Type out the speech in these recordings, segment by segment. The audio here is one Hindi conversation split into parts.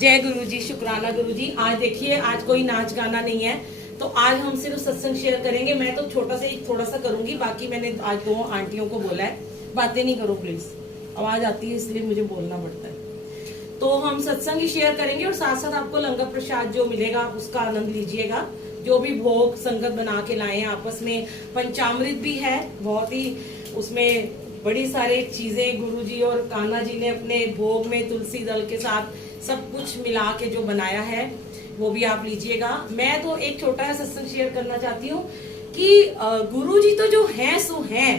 जय गुरु जी, शुक्राना गुरु जी। आज देखिए, आज कोई नाच गाना नहीं है, तो आज हम सिर्फ सत्संग शेयर करेंगे। मैं तो छोटा सा थोड़ा सा करूंगी, बाकी मैंने आज 2 आंटियों को बोला है बातें नहीं करो प्लीज, आवाज आती है इसलिए मुझे बोलना पड़ता है। तो हम सत्संग ही शेयर करेंगे और साथ साथ आपको लंगर प्रसाद जो मिलेगा उसका आनंद लीजिएगा। जो भी भोग संगत बना के लाए हैं, आपस में पंचामृत भी है, बहुत ही उसमें बड़ी सारी चीजें गुरुजी और कान्हा जी ने अपने भोग में तुलसी दल के साथ सब कुछ मिला के जो बनाया है वो भी आप लीजिएगा। मैं तो एक छोटा सा सत्संग शेयर करना चाहती हूँ कि गुरुजी तो जो हैं सो हैं,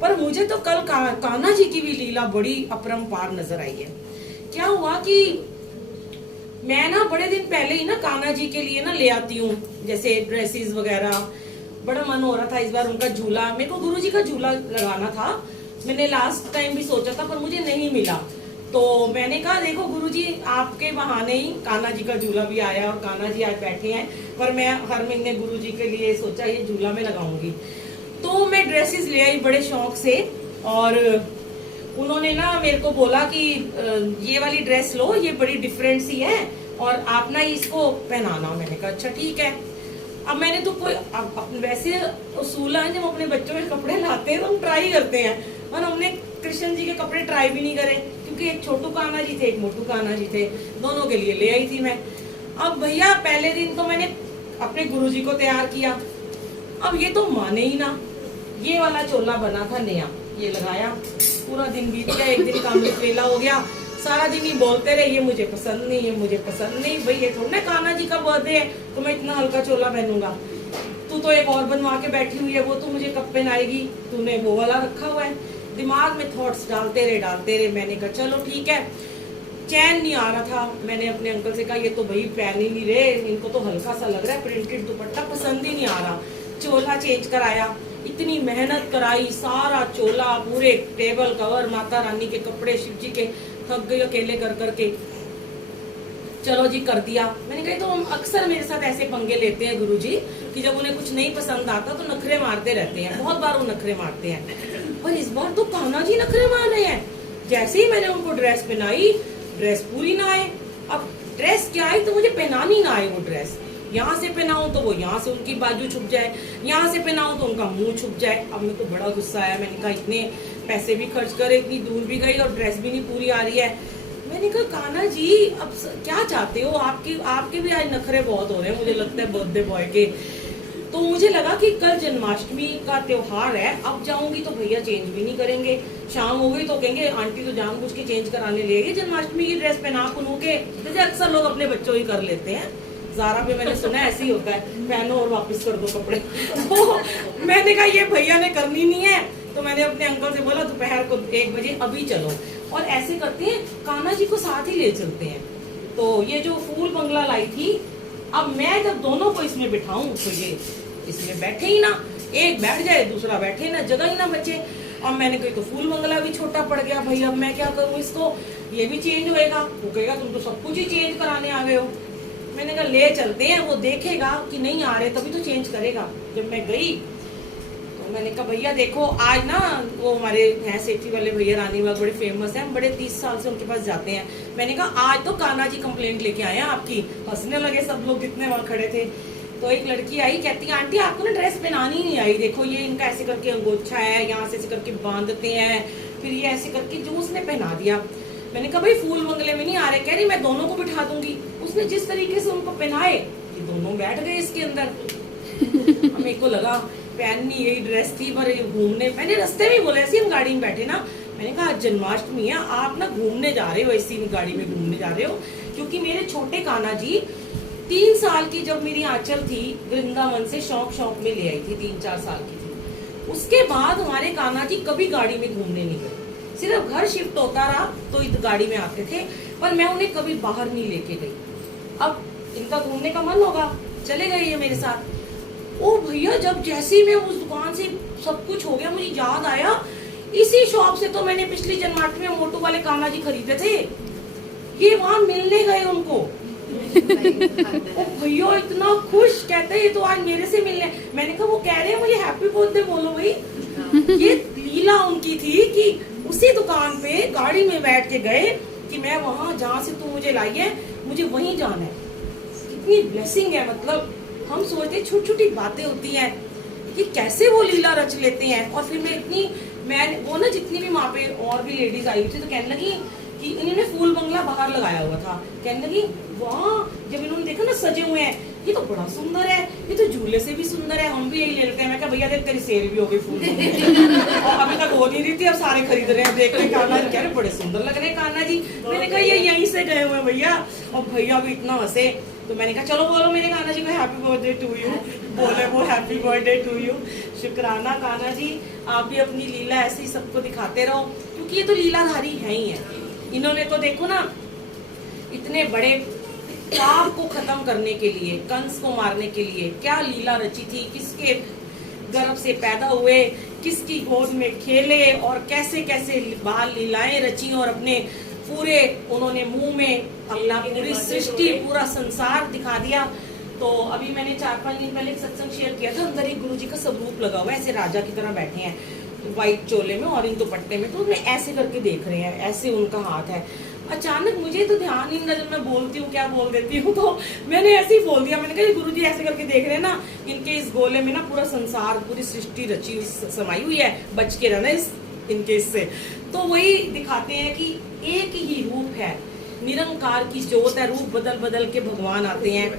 पर मुझे तो कल कान्हा जी की भी लीला बड़ी अपरंपार नजर आई है। क्या हुआ कि मैं ना बड़े दिन पहले ही ना कान्हा जी के लिए ना ले आती हूँ, जैसे ड्रेसेस वगैरह। बड़ा मन हो रहा था इस बार उनका झूला, मेरे को गुरुजी का झूला लगाना था। मैंने लास्ट टाइम भी सोचा था पर मुझे नहीं मिला, तो मैंने कहा देखो गुरुजी आपके बहाने ही कान्हा जी का झूला भी आया और कान्हा जी आज बैठे हैं। पर मैं हर महीने गुरुजी के लिए सोचा ये झूला में लगाऊंगी, तो मैं ड्रेसेस ले आई बड़े शौक से। और उन्होंने ना मेरे को बोला कि ये वाली ड्रेस लो, ये बड़ी डिफरेंट सी है और आप ना इसको पहनाना। मैंने कहा अच्छा ठीक है। अब मैंने तो कोई वैसे उसूल है, जब अपने बच्चों के कपड़े लाते हैं तो हम ट्राई करते हैं, और हमने कृष्ण जी के कपड़े ट्राई भी नहीं करे, क्योंकि एक छोटू कान्हा जी थे, एक मोटू कान्हा जी थे, दोनों के लिए ले आई थी मैं। अब भैया पहले दिन तो मैंने अपने गुरुजी को तैयार किया, अब ये तो माने ही ना। ये वाला चोला बना था नया, ये लगाया, पूरा दिन बीत गया, एक दिन का अमृत वेला हो गया, सारा दिन ही बोलते रहे ये मुझे पसंद नहीं, ये मुझे पसंद नहीं। भाई ये थोड़ा ना कान्हा जी का बर्थडे है तो मैं इतना हल्का चोला पहनूंगा, तू तो एक और बनवा के बैठी हुई है, वो तो मुझे कब पहनाएगी, तूने वो वाला रखा हुआ है। दिमाग में थॉट्स डालते रहे। मैंने कहा चलो ठीक है, चैन नहीं आ रहा था। मैंने अपने अंकल से कहा ये तो भाई पहन ही नहीं रहे, इनको तो हल्का सा लग रहा है, प्रिंटेड दुपट्टा पसंद ही नहीं आ रहा। चोला चेंज कराया, इतनी मेहनत कराई, सारा चोला, पूरे टेबल कवर, माता रानी के कपड़े, शिव जी के, थक गई अकेले कर करके। चलो जी कर दिया। मैंने कहा तो हम अक्सर मेरे साथ ऐसे पंगे लेते हैं गुरुजी कि जब उन्हें कुछ नहीं पसंद आता तो नखरे मारते रहते हैं, बहुत बार वो नखरे मारते हैं, पर इस बार तो कान्हा जी नखरे मार रहे हैं। जैसे ही मैंने उनको ड्रेस पहनाई, ड्रेस पूरी ना आए। अब ड्रेस क्या आई तो मुझे पहनानी ना आए वो ड्रेस। यहाँ से पहनाऊं तो वो यहाँ से उनकी बाजू छुप जाए, यहाँ से पहनाऊं तो उनका मुंह छुप जाए। अब मेरे को बड़ा गुस्सा आया। मैंने कहा इतने पैसे भी खर्च करे, इतनी दूर भी गई और ड्रेस भी नहीं पूरी आ रही है। मैंने कहा कान्हा जी अब क्या चाहते हो, आपके भी आज नखरे बहुत हो रहे हैं, मुझे लगता है बर्थडे बॉय के। तो मुझे लगा कि कल जन्माष्टमी का त्योहार है, अब जाऊंगी तो भैया चेंज भी नहीं करेंगे, शाम हो गई तो कहेंगे आंटी तो जानबूझ के चेंज कराने ले गई, जन्माष्टमी की ड्रेस पहना पुनू के, जैसे अक्सर लोग अपने बच्चों ही कर लेते हैं। ज़ारा पे मैंने सुना ऐसे ही होता है, पहनो और वापस कर दो कपड़े। तो मैंने कहा ये भैया ने करनी नहीं है, तो मैंने अपने अंकल से बोला दोपहर को 1 बजे अभी चलो, और ऐसे करते हैं कान्हा जी को साथ ही ले चलते हैं। तो ये जो फूल बंगला लाई थी, अब मैं जब दोनों को इसमें बिठाऊं तो ये इसमें बैठे ही ना, एक बैठ जाए दूसरा बैठे ना, जगह ही ना बचे। अब मैंने कही तो फूल बंगला भी छोटा पड़ गया, भाई अब मैं क्या करूं इसको, ये भी चेंज होएगा। वो कहेगा तुम तो सब कुछ ही चेंज कराने आ गए हो। मैंने कहा ले चलते हैं, वो देखेगा कि नहीं आ रहे तभी तो चेंज करेगा। जब मैं गई तो मैंने कहा भैया देखो आज ना वो हमारे हैं सेठी वाले भैया रानीबाग बड़े फेमस हैं, हम बड़े 30 साल से उनके पास जाते हैं। मैंने कहा आज तो कान्हा जी कंप्लेंट लेके आए हैं आपकी। हंसने लगे सब लोग जितने वहां खड़े थे। तो एक लड़की आई, कहती है आंटी आपको ना ड्रेस पहनानी नहीं आई, देखो ये इनका ऐसे करके अंगोछा है, यहाँ से ऐसे करके बांधते हैं, फिर ये ऐसे करके जो उसने पहना दिया। मैंने कहा भाई फूल बंगले में नहीं आ रहे, कह रही मैं दोनों को बिठा दूंगी। उसने जिस तरीके से उनको पहनाए ये दोनों बैठ गए इसके अंदर। मेरे को लगा पहननी यही ड्रेस थी, पर घूमने, मैंने रास्ते में बोला ऐसे हम गाड़ी में बैठे ना, मैंने कहा जन्माष्टमी है, आप ना घूमने जा रहे हो, इसी गाड़ी में घूमने जा रहे हो। क्योंकि मेरे छोटे कान्हा जी 3 साल की जब मेरी आंचल थी वृंदावन से शौक में ले आई थी, 3-4 साल की थी। उसके बाद हमारे कान्हा जी कभी गाड़ी में घूमने नहीं गए, सिर्फ घर शिफ्ट होता रहा तो इस गाड़ी में आते थे, पर मैं उन्हें कभी बाहर नहीं लेके गई। अब इनका घूमने का मन होगा, चले गए ये मेरे साथ। ओ भैया जब जैसे ही मैं उस दुकान से सब कुछ हो गया, मुझे याद आया इसी शॉप से तो मैंने पिछली जन्माष्टमी में मोटू वाले कान्हा जी खरीदे थे। ये वहां मिलने गए उनको। भैया इतना खुश, कहते हैं ये तो आज मेरे से मिलने। मैंने कहा वो कह रहे हैं मुझे हैप्पी बर्थडे बोलो भाई। ये लीला उनकी थी कि उसी दुकान पे गाड़ी में बैठ के गए कि मैं वहां जहाँ से तू मुझे लाई है मुझे वहीं जाना है। कितनी ब्लेसिंग है, मतलब हम सोचते हैं छोटी छोटी बातें होती हैं कि कैसे वो लीला रच लेते हैं। और फिर मैं वो ना जितनी भी वहाँ पे और भी लेडीज आई थी तो कहने लगी कि इन्होंने फूल बंगला बाहर लगाया हुआ था, कहने लगी वाह, जब इन्होंने देखा ना सजे हुए हैं, ये तो बड़ा सुंदर है, ये तो झूले से भी सुंदर है, हम भी यही ले लेते हैं। मैं कहा भैया देख तेरी सेल भी हो गई फूल और अभी तक हो नहीं रही थी, अब सारे खरीद रहे हैं। देख के कान्हा जी कह रहे बड़े सुंदर लग रहे हैं कान्हा जी। मैंने कहा ये यहीं से गए हुए भैया, और भैया भी इतना हंसे। तो मैंने कहा चलो बोलो मेरे कान्हा जी को हैप्पी बर्थडे टू यू। बोले वो हैप्पी बर्थडे टू यू। शुक्राना कान्हा जी, आप भी अपनी लीला ऐसे ही सबको दिखाते रहो, क्योंकि ये तो लीलाधारी है ही है। इन्होंने तो देखो ना, इतने बड़े पाप को खत्म करने के लिए, कंस को मारने के लिए क्या लीला रची थी, किसके गर्भ से पैदा हुए, किसकी गोद में खेले, और कैसे कैसे बाल लीलाएं रची, और अपने पूरे उन्होंने मुंह में अल्लाह पूरी सृष्टि पूरा संसार दिखा दिया। तो अभी मैंने 4-5 दिन पहले एक सत्संग शेयर किया था, अंदर एक गुरुजी का स्वरूप लगा हुआ है, ऐसे राजा की तरह बैठे हैं व्हाइट चोले में और इन दुपट्टे में, तो उन्हें ऐसे करके देख रहे हैं, ऐसे उनका हाथ है। अचानक मुझे तो ध्यान नहीं रहा, जब मैं बोलती हूँ क्या बोल देती हूँ, तो मैंने ऐसे ही बोल दिया। मैंने कहा गुरुजी ऐसे करके देख रहे हैं ना, इनके इस गोले में ना पूरा संसार पूरी सृष्टि रची समाई हुई है, बच के रहना इनके इससे। तो वही दिखाते हैं कि एक ही रूप है, निरंकार की ज्योत है, रूप बदल बदल के भगवान आते हैं,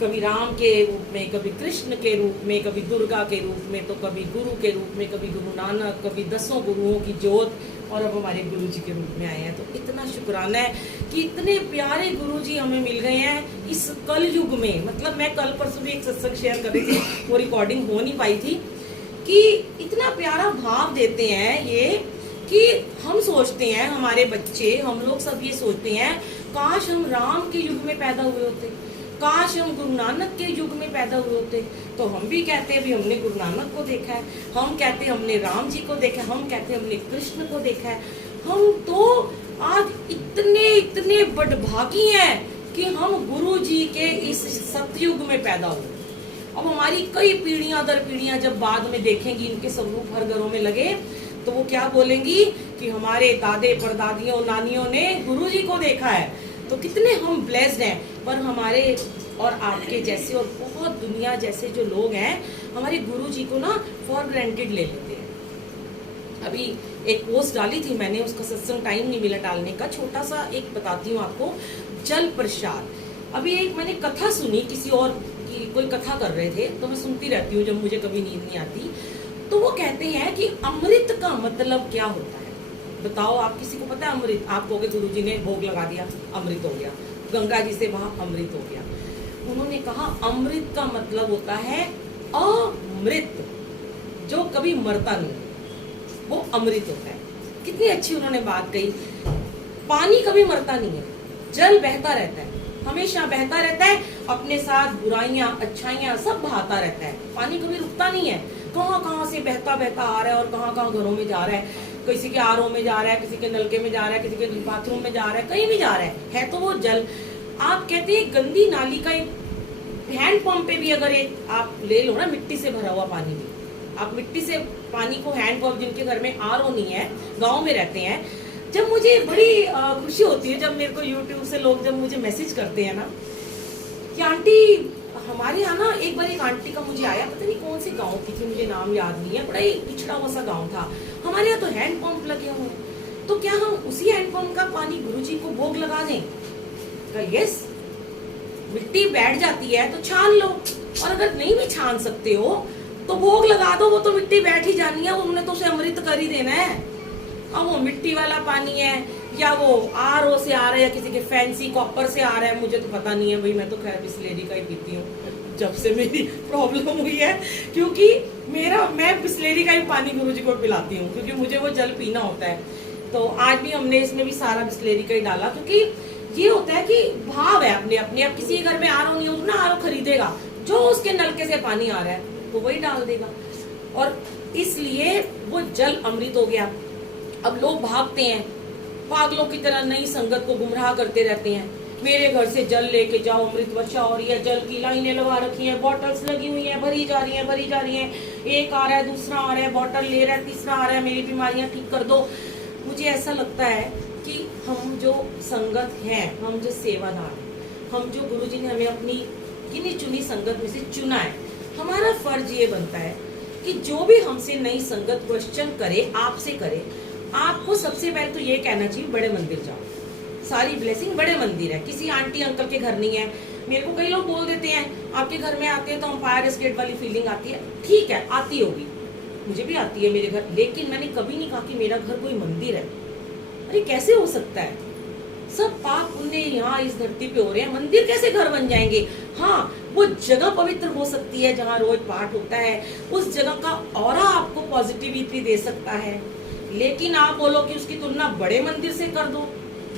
कभी राम के रूप में, कभी कृष्ण के रूप में, कभी दुर्गा के रूप में, तो कभी गुरु के रूप में, कभी गुरु नानक, कभी 10 गुरुओं की ज्योत, और अब हमारे गुरुजी के रूप में आए हैं। तो इतना शुक्राना है कि इतने प्यारे गुरुजी हमें मिल गए हैं इस कल युग में। मतलब मैं कल परसों भी एक सत्संग शेयर कर रही थी, वो रिकॉर्डिंग हो नहीं पाई थी, कि इतना प्यारा भाव देते हैं ये, कि हम सोचते हैं, हमारे बच्चे, हम लोग सब ये सोचते हैं काश हम राम के युग में पैदा हुए होते, काश हम गुरु नानक के युग में पैदा हुए होते। तो हम भी कहते हैं भी हमने गुरु नानक को देखा है, हम कहते हैं हमने राम जी को देखा है, हम कहते हैं हमने कृष्ण को देखा है। हम तो आज इतने इतने बड़भागी हैं कि हम गुरु जी के इस सतयुग में पैदा हुए। अब हमारी कई पीढ़ियां दर पीढ़ियां जब बाद में देखेंगी इनके स्वरूप हर घरों में लगे, तो वो क्या बोलेंगी कि हमारे दादे परदादियों नानियों ने गुरु जी को देखा है। तो कितने हम ब्लेस्ड हैं। पर हमारे और आपके जैसे और बहुत दुनिया जैसे जो लोग हैं, हमारे गुरु जी को ना फॉर ग्रांटेड ले लेते हैं। अभी एक पोस्ट डाली थी मैंने, उसका सत्संग टाइम नहीं मिला डालने का, छोटा सा एक बताती हूँ आपको, जल प्रसाद। अभी एक मैंने कथा सुनी, किसी और की कोई कथा कर रहे थे, तो मैं सुनती रहती हूँ जब मुझे कभी नींद नहीं आती। तो वो कहते हैं कि अमृत का मतलब क्या होता है, बताओ आप, किसी को पता है अमृत? आप कहोगे गुरुजी ने भोग लगा दिया, अमृत हो गया, गंगा जी से वहां अमृत हो गया। उन्होंने कहा अमृत का मतलब होता है अमृत, जो कभी मरता नहीं, वो अमृत होता है। कितनी अच्छी उन्होंने बात कही। पानी कभी मरता नहीं है, जल बहता रहता है, हमेशा बहता रहता है, अपने साथ बुराइयां अच्छाइयां सब बहाता रहता है। पानी कभी रुकता नहीं है, कहाँ कहाँ से बहता बहता आ रहा है और कहाँ कहाँ घरों में जा रहा है, किसी के आरओ में जा रहा है, किसी के नलके में जा रहा है, किसी के बाथरूम में जा रहा है, कहीं भी जा रहा है तो वो जल। आप कहते हैं गंदी नाली का एक हैंड पंप पे भी अगर एक आप ले लो ना, मिट्टी से भरा हुआ पानी भी, आप मिट्टी से पानी को हैंड पंप, जिनके घर में आरओ नहीं है, गाँव में रहते हैं, जब मुझे बड़ी खुशी होती है जब मेरे को यूट्यूब से लोग जब मुझे मैसेज करते हैं ना कि आंटी हमारे यहाँ ना, एक बार एक आंटी का मुझे आया, पता नहीं कौन सी गांव की थी, मुझे नाम याद नहीं है, बड़ा ही पिछड़ा हुआ सा गांव था, हमारे यहाँ तो हैंड पंप लगे हुए, तो क्या हम उसी हैंड पंप का पानी गुरुजी को भोग लगा दें? यस, मिट्टी बैठ जाती है तो छान लो, और अगर नहीं भी छान सकते हो तो भोग लगा दो, वो तो मिट्टी बैठ ही जानी है, उन्होंने तो उसे अमृत कर ही देना है। अब वो मिट्टी वाला पानी है या वो आरओ से आ रहा है या किसी के फैंसी कॉपर से आ रहा है, मुझे तो पता नहीं है भाई, मैं तो खैर बिस्लेरी का ही पीती हूँ जब से मेरी प्रॉब्लम हुई है, क्योंकि मैं बिस्लेरी का ही पानी गुरुजी को पिलाती हूँ, क्योंकि मुझे वो जल पीना होता है। तो आज भी हमने इसमें भी सारा बिस्लेरी का ही डाला, क्योंकि ये होता है कि भाव है अपने अपने। अब किसी के घर में आरओ नहीं हो तो ना आरओ खरीदेगा, जो उसके नलके से पानी आ रहा है वो वही डाल देगा, और इसलिए वो जल अमृत हो गया। अब लोग भागते हैं पागलों की तरह, नई संगत को गुमराह करते रहते हैं, मेरे घर से जल लेके जाओ, अमृत वर्षा हो रही है, जल की लाइनें लगा रखी हैं, बॉटल्स लगी हुई हैं, भरी जा रही हैं, एक आ रहा है, दूसरा आ रहा है, बॉटल ले रहा है, तीसरा आ रहा है, मेरी बीमारियां ठीक कर दो। मुझे ऐसा लगता है कि हम जो संगत हैं, हम जो सेवादार हैं, हम जो गुरुजी ने हमें अपनी गिनी चुनी संगत में से चुना है, हमारा फर्ज ये बनता है कि जो भी हमसे नई संगत क्वेश्चन करे, आपसे करे, आपको सबसे पहले तो ये कहना चाहिए बड़े मंदिर जाओ, सारी ब्लेसिंग बड़े मंदिर है। किसी आंटी अंकल के घर नहीं है। मेरे को कई लोग बोल देते हैं आपके घर में आते हैं तो एम्पायर स्टेट वाली फीलिंग आती है। ठीक है, आती होगी, मुझे भी आती है मेरे घर, लेकिन मैंने कभी नहीं कहा कि मेरा घर कोई मंदिर है। अरे कैसे हो सकता है? सब पाप पुण्य यहाँ इस धरती पे हो रहे हैं, मंदिर कैसे घर बन जाएंगे? हाँ, वो जगह पवित्र हो सकती है जहाँ रोज पाठ होता है, उस जगह का ऑरा आपको पॉजिटिविटी दे सकता है, लेकिन आप बोलो कि उसकी तुलना बड़े मंदिर से कर दो,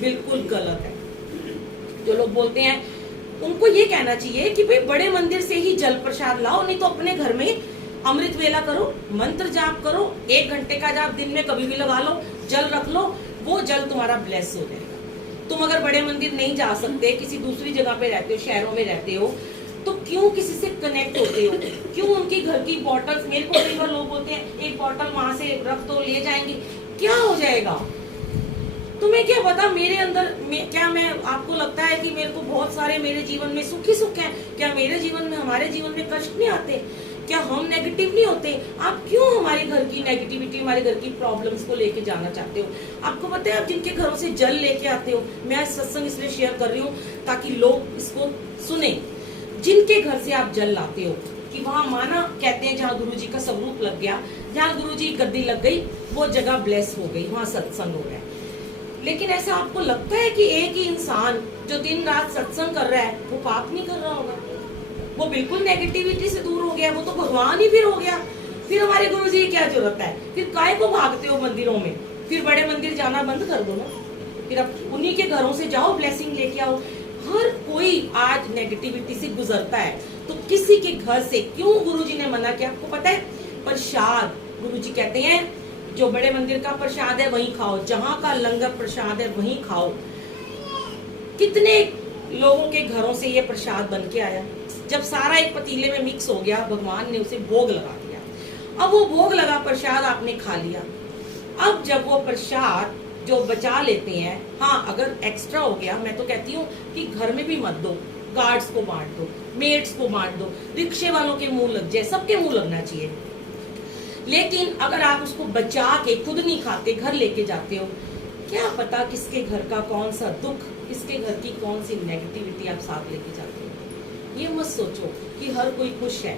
बिल्कुल गलत है। जो लोग बोलते हैं उनको ये कहना चाहिए कि भाई बड़े मंदिर से ही जल प्रसाद लाओ, नहीं तो अपने घर में अमृत वेला करो, मंत्र जाप करो, 1 घंटे का जाप दिन में कभी भी लगा लो, जल रख लो, वो जल तुम्हारा ब्लेस हो जाएगा। तुम अगर बड़े मंदिर नहीं जा सकते, किसी दूसरी जगह पे रहते हो, शहरों में रहते हो, तो क्यों किसी से कनेक्ट होते हो? क्यों उनकी घर की बॉटल्स, मेरे को कई बार लोग बोलते हैं एक बॉटल वहां से रख दो, ले जाएंगे, क्या हो जाएगा? तुम्हें क्या पता मेरे अंदर क्या मैं आपको लगता है कि मेरे को बहुत सारे मेरे जीवन में सुखी सुख है? क्या मेरे जीवन में, हमारे जीवन में कष्ट नहीं आते? क्या हम नेगेटिव नहीं होते? आप क्यों हमारे घर की नेगेटिविटी, हमारे घर की प्रॉब्लम्स को लेके जाना चाहते हो? आपको पता है आप जिनके घरों से जल लेके आते हो, मैं सत्संग इसलिए शेयर कर रही हूँ ताकि लोग इसको सुने, जिनके घर से आप जल लाते हो कि वहाँ माना कहते हैं जहाँ गुरुजी का स्वरूप लग गया, जहाँ गुरुजी की गद्दी लग गई, वो जगह ब्लेस हो गई, वहाँ सत्संग हो गया। लेकिन ऐसा आपको लगता है कि एक ही इंसान जो दिन रात सत्संग कर रहा है वो पाप नहीं कर रहा होगा? वो बिल्कुल नेगेटिविटी से दूर हो गया, वो तो भगवान ही फिर हो गया। फिर हमारे गुरुजी की क्या जरूरत है? फिर काहे को भागते हो मंदिरों में? फिर बड़े मंदिर जाना बंद कर दो ना, फिर अब उन्हीं के घरों से जाओ, ब्लेसिंग लेके आओ। हर कोई आज नेगेटिविटी से गुजरता है, तो किसी के घर से क्यों गुरुजी ने मना किया? आपको पता है, प्रसाद गुरुजी कहते हैं जो बड़े मंदिर का प्रसाद है वहीं खाओ, जहां का लंगर प्रसाद है वहीं खाओ। कितने लोगों के घरों से ये प्रसाद बन के आया, जब सारा एक पतीले में मिक्स हो गया, भगवान ने उसे भोग लगा दिया। अब वो भोग लगा प्रसाद आपने खा लिया। अब जब वो प्रसाद जो बचा लेते हैं, हाँ अगर एक्स्ट्रा हो गया, मैं तो कहती हूँ कि घर में भी मत दो, गार्ड्स को बांट दो, मेड्स को बांट दो, रिक्शे वालों के मुंह लग जाए, सबके मुंह लगना चाहिए। लेकिन अगर आप उसको बचा के खुद नहीं खाते, घर लेके जाते हो, क्या पता किसके घर का कौन सा दुख, किसके घर की कौन सी नेगेटिविटी आप साथ लेके जाते हो। ये मत सोचो कि हर कोई खुश है,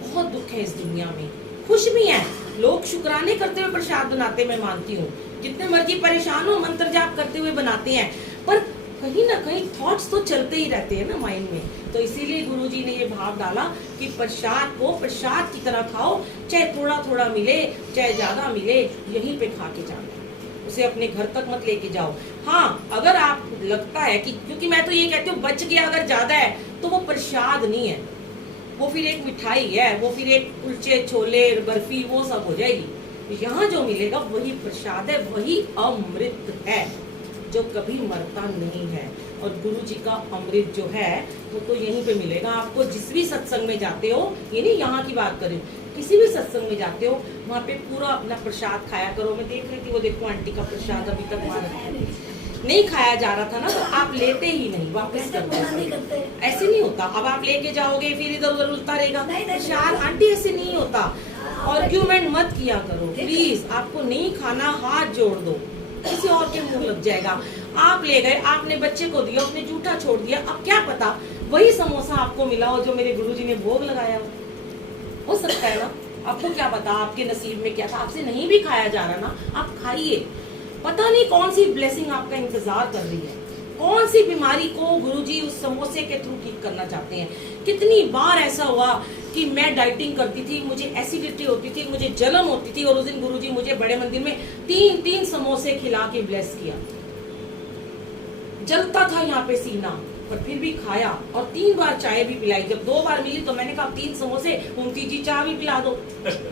बहुत दुख है इस दुनिया में। खुश भी है लोग, शुक्राने करते हुए प्रसाद बनाते, मैं मानती हूँ, जितने मर्जी परेशान हो मंत्र जाप करते हुए बनाते हैं, पर कहीं ना कहीं थॉट्स तो चलते ही रहते हैं ना माइंड में। तो इसीलिए गुरुजी ने ये भाव डाला कि प्रसाद को प्रसाद की तरह खाओ, चाहे थोड़ा थोड़ा मिले चाहे ज्यादा मिले, यहीं पे खा के जाना, उसे अपने घर तक मत लेके जाओ। हाँ अगर आप लगता है कि, क्योंकि मैं तो ये कहती हूँ बच गया अगर ज्यादा है तो वो प्रसाद नहीं है, वो फिर एक मिठाई है, वो फिर एक कुलचे छोले बर्फी वो सब हो जाएगी। यहाँ जो मिलेगा वही प्रसाद है, वही अमृत है जो कभी मरता नहीं है। और गुरु जी का अमृत जो है वो तो यहीं पे मिलेगा आपको। जिस भी सत्संग में जाते हो, ये नहीं यहाँ की बात करें, किसी भी सत्संग में जाते हो वहाँ पे पूरा अपना प्रसाद खाया करो। मैं देख रही थी, वो देखो आंटी का प्रसाद अभी तक वहाँ नहीं खाया जा रहा था ना, तो आप लेते ही नहीं, वापस कर दो। ऐसे नहीं होता, अब आप लेके जाओगे फिर इधर उधर उलता रहेगा प्रसाद। आंटी ऐसे नहीं होता, आर्ग्यूमेंट मत किया करो प्लीज। आपको नहीं खाना, हाथ जोड़ दो, किसी और के मुंह लग जाएगा। आप ले गए, आपने बच्चे को दिया, उसने जूठा छोड़ दिया, अब क्या पता वही समोसा आपको मिला हो जो मेरे गुरुजी ने भोग लगाया हो सकता है ना। आपको क्या पता आपके नसीब में क्या था, आपसे नहीं भी खाया जा रहा ना, आप खाइए। पता नहीं कौन सी ब्लेसिंग आपका इंतजार कर रही है, कौन सी बीमारी को गुरुजी उस समोसे के थ्रू ठीक करना चाहते हैं। कितनी बार ऐसा हुआ कि मैं डाइटिंग करती थी, मुझे एसिडिटी होती थी, मुझे जलन होती थी, और उस दिन गुरुजी मुझे बड़े मंदिर में 3 समोसे खिला के ब्लेस किया। जलता था यहाँ पे सीना, पर फिर भी खाया, और 3 बार चाय भी पिलाई। जब 2 बार मिली तो मैंने कहा 3 समोसे, उनकी जी चाय भी पिला दो।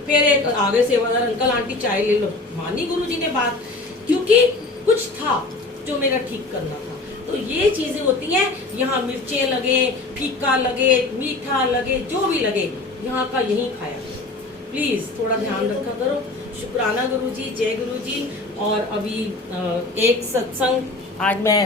फिर एक आगे सेवादार अंकल आंटी चाय ले लो, मानी गुरुजी ने बात, क्योंकि कुछ था जो मेरा ठीक करना था। तो ये चीजें होती हैं, यहाँ मिर्चें लगे, फीका लगे, मीठा लगे, जो भी लगे, यहाँ का यही खाया। प्लीज थोड़ा ध्यान रखा करो। शुक्राना गुरुजी, जय गुरुजी। और अभी एक सत्संग आज मैं